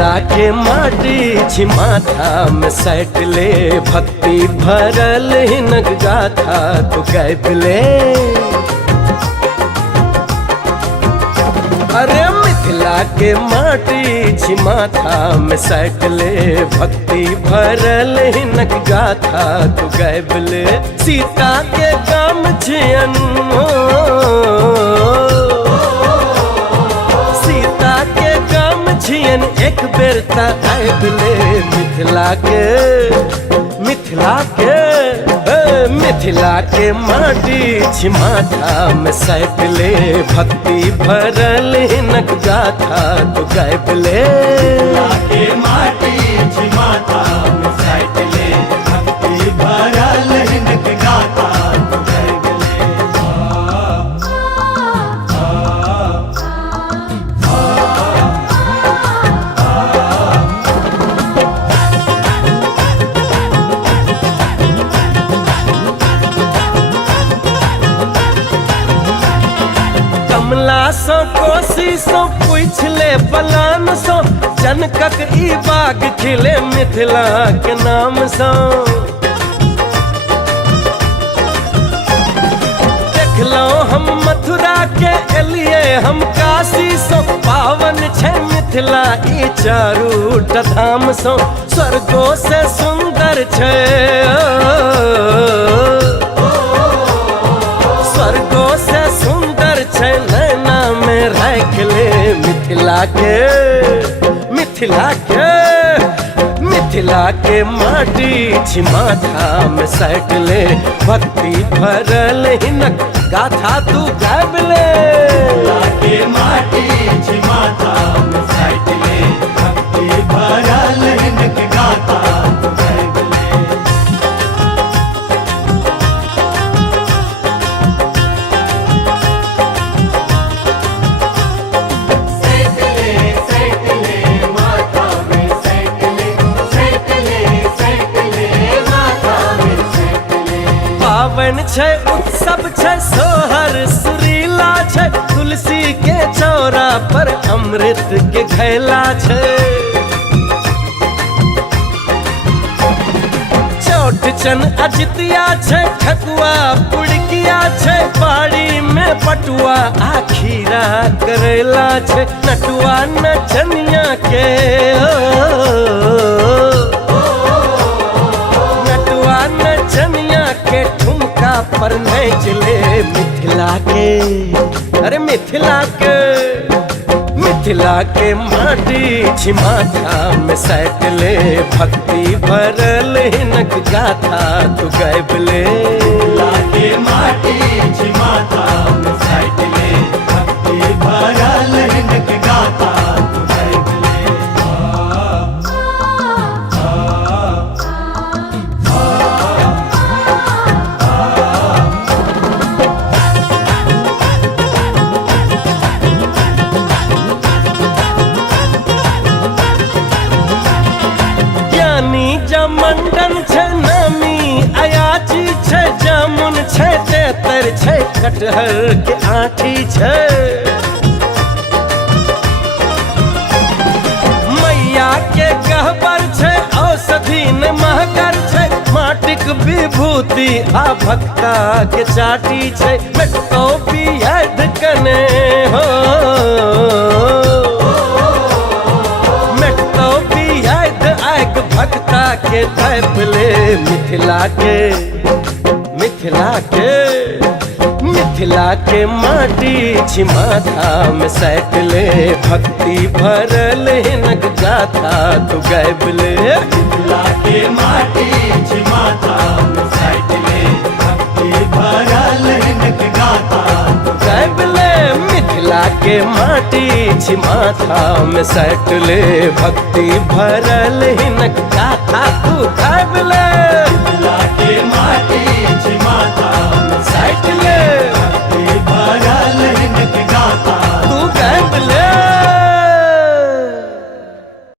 मिथिला के माटी छी माथा में सैटले, भक्ति भरल हिनक गाथा तू गाबिले। अरे मिथिला के माटी छी माथा में सैटले, भक्ति भरल हिनक गाथा तू गाबिले। सीता के काम छियन एक बेर ता आबिले। मिथिला के माटी छी माथा में सैटले, भक्ति भरल हिनक गाथा तू गाबिले। के माटी छी माथा में सैटले, भक्ति भरल हिनक गाथा तू गाबिले। कमला सो कोसी सो पूछ ले बलान सो, जनकक ई बाग खिले मिथिला के नाम सो। देखलो हम मथुरा के एलिए हम काशी सो, पावन छे मिथिला ई चारू धाम सो। स्वर्गो से सुंदर छे स्वर्गो से सुंदर छे, नैना में राख ले मिथिला के माटी छी माथा में सैटले, भक्ति भरल हिनक गाथा तू गाबिले। के माटी छी माथा में सैटले, भक्ति भरल हिनक गाथा तू गाबिले। पावन छे उत्सव छे सोहर सुरीला छे, तुलसी के चौरा पर अमृत के घैला छे। चौठ चन अजितिया छे, ठकुआ पुड़किया छे, बाड़ी में पटुआ आखीरा करेला छे। नटुआ नचनिया के के ठुमका पर नाच ले। मिथिला के माटी छी माथा में सैटले, भक्ति भरल हिनक गाथा तू गाबिले। के माटी छी माथा में सैटले, भक्ति भरल हिनक गाथा तू गाबिले। मंडन छे नामी अयाची छे, जामुन छे तेतर छे, कटहर के आठी छे। मैया के गहबर छे, औषधि न महकर छे, माटिक विभूति आ भक्ता के चाटी छे। बेटो बियाद कने हो भक्ता के गाबिले। मिथिला के माटी छी माथा में सैटले, भक्ति भरल हिनक गाथा तू गाबिले। के माटी छी माथा में सैटले, भक्ति भरल हिनक गाथा तू गाबिले। मिथिला के माटी छी माथा में सैटले, भक्ति भरल हिनक गाथा तू गाबिले।